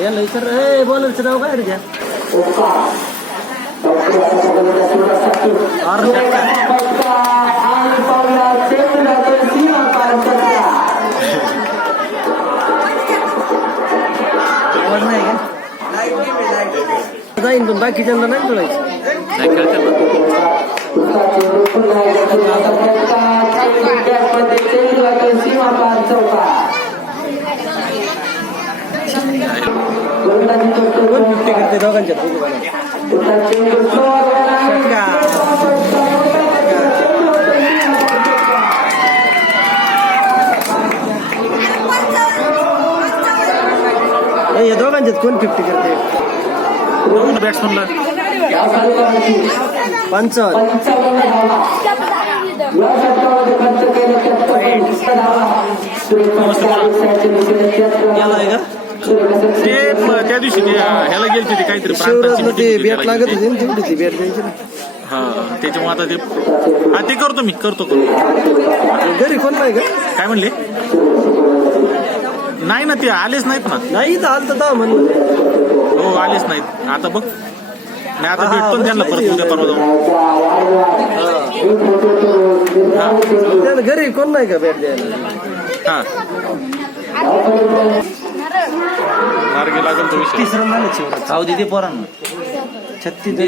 याला विचार ए बॉलरचं नाव काय रे त्या आवाज नाही का जाईन पण बाकीच्यांना नाही तुलायचं नाही खेळते ना कोण फिफ्टी करते दोघांच्यात बघू बघा. ए, या दोघांच्यात कोण फिफ्टी करते बॅट्समनला पंचावन्न याला आहे का ते त्या दिवशी ते, ह्याला गेलते ते काहीतरी प्रांताची होती, त्याला लागत गेलते. होती ना तेवढी ती बॅट द्यायची ना. हा त्याच्यामुळे आता ते हा ते करतो मी करतो करतो. घरी कोण नाही का? काय म्हणले? नाही ना ते आलेच नाहीत ना. नाही तर आलं तर म्हणलं. हो आलेच नाहीत. आता बघ. नाही आता हा, भेटतो ना त्यांना परत उद्या परवा जाऊन. त्याला घरी कोण नाही का बॅट द्यायला? हा. मार्गी लागेल तो विषय. तीस रन झाले शिवराज जाऊ दे ते पोरांना. छत्तीस दे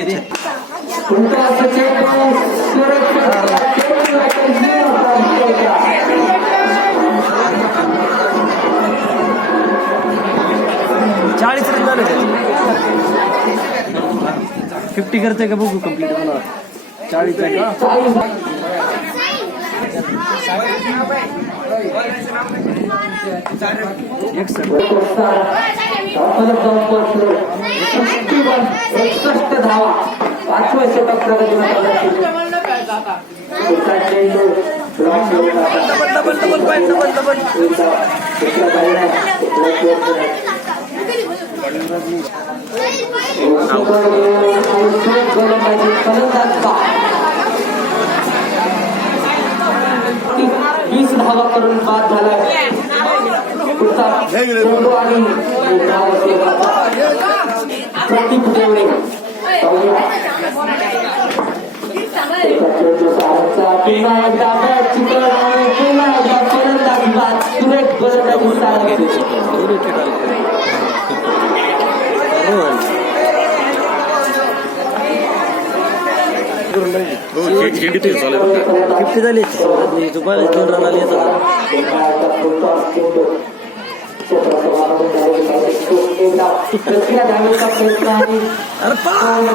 चाळीस रन झाले फिफ्टी करते का बघू कंप्लीट मला चाळीस आहे का? एकसष्ट डबल डबल डबल वीस धावा करून बाद झाला পূর্ববাণী প্রতীক দেউড়ে హిండితే చాలేదు హిండితే చాలేదు దుబాయ్ రాలేదు Dawid, Dawid, Dawid, Dawid,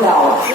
Dawid,